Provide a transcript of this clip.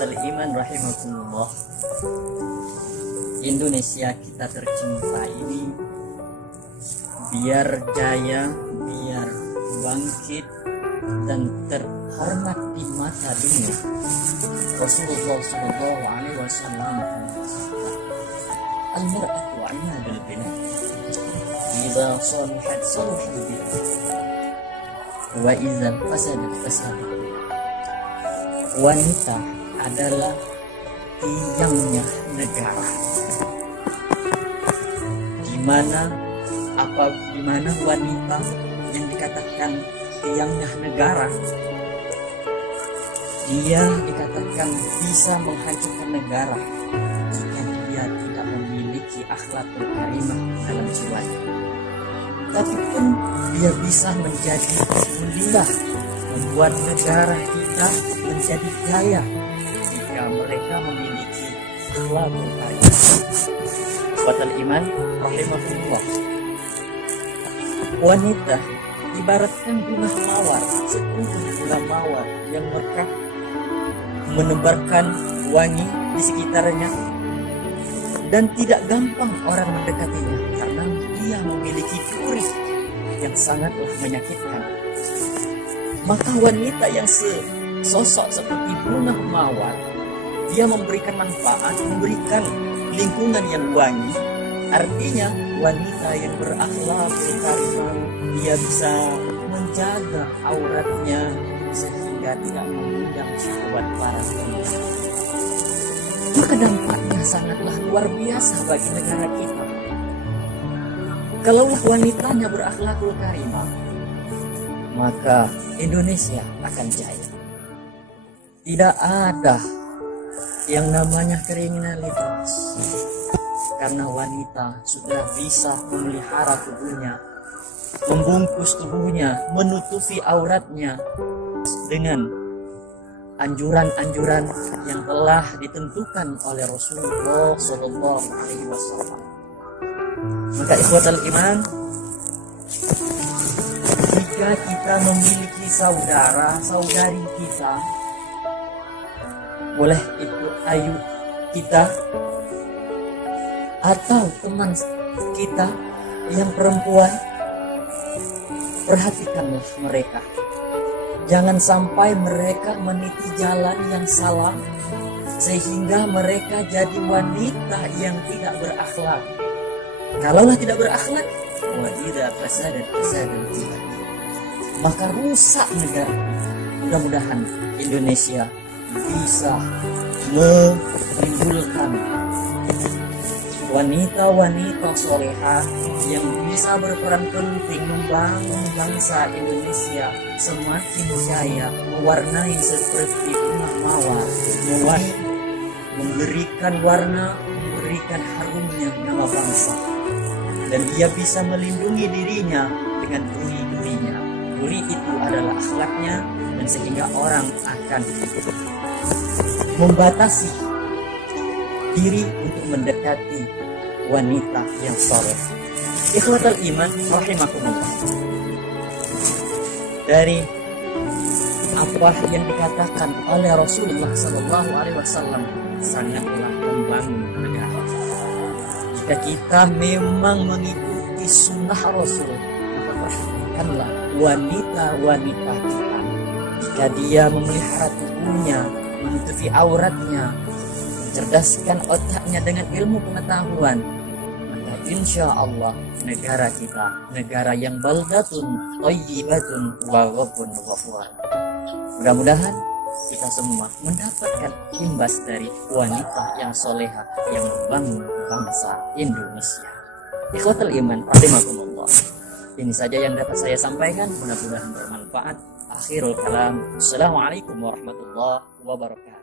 Ikhwatal iman rahimakumullah, Indonesia kita tercinta ini biar jaya, biar bangkit dan terhormat di mata dunia. Rasulullah sallallahu alaihi wasallam al-mar'atu 'imadul bina, idza salahat salaha al-bina wa idza fasadat fasadat. Wanita adalah tiangnya negara. Di mana wanita yang dikatakan tiangnya negara, dia dikatakan bisa menghancurkan negara jika dia tidak memiliki akhlakul karimah dalam jiwanya. Tapi pun dia bisa menjadi mulia, membuat negara kita menjadi jaya jika mereka memiliki akhlakul karimah. Ikhwatal iman rahimahullah, wanita ibaratkan bunga mawar, sekuntum bunga mawar yang mekar menebarkan wangi di sekitarnya, dan tidak gampang orang mendekatinya karena dia memiliki duri yang sangatlah menyakitkan. Maka wanita yang sosok seperti bunga mawar, dia memberikan manfaat, memberikan lingkungan yang wangi. Artinya wanita yang berakhlak karimah, dia bisa menjaga auratnya sehingga tidak mengundang syahwat para wanita. Maka dampaknya sangatlah luar biasa bagi negara kita. Kalau wanitanya berakhlakul karimah, maka Indonesia akan jaya. Tidak ada yang namanya kriminalitas, karena wanita sudah bisa memelihara tubuhnya, membungkus tubuhnya, menutupi auratnya dengan anjuran-anjuran yang telah ditentukan oleh Rasulullah Sallallahu Alaihi Wasallam. Maka ikhwatal iman, jika kita memiliki saudara-saudari kita, boleh itu ayu kita atau teman kita yang perempuan, perhatikanlah mereka. Jangan sampai mereka meniti jalan yang salah sehingga mereka jadi wanita yang tidak berakhlak. Kalaulah tidak berakhlak, wa idza fasadat fasadat, maka rusak negara. Mudah-mudahan Indonesia bisa menimbulkan wanita-wanita solehah yang bisa berperan penting membangun bangsa Indonesia semakin jaya, mewarnai seperti bunga mawar, memberikan warna, memberikan harumnya nama bangsa. Dan dia bisa melindungi dirinya dengan duri-durinya. Duri itu adalah akhlaknya, dan sehingga orang akan membatasi diri untuk mendekati wanita yang soleh. Ikhwatal iman rahimakumullah, dari apa yang dikatakan oleh Rasulullah Sallallahu Alaihi Wasallam sangatlah membangun negara. Jika kita memang mengikuti sunnah Rasul, maka perhatikanlah wanita-wanita kita. Jika dia memelihara tubuhnya, menutupi auratnya, mencerdaskan otaknya dengan ilmu pengetahuan, maka insya Allah negara kita negara yang baldatun thayyibatun wa ghafurun ghafur. Mudah-mudahan kita semua mendapatkan imbas dari wanita yang soleha yang membangun bangsa Indonesia. Ikhwatal iman rahimakumullah, ini saja yang dapat saya sampaikan, mudah-mudahan bermanfaat. Akhirul kalam, assalamualaikum warahmatullahi wabarakatuh.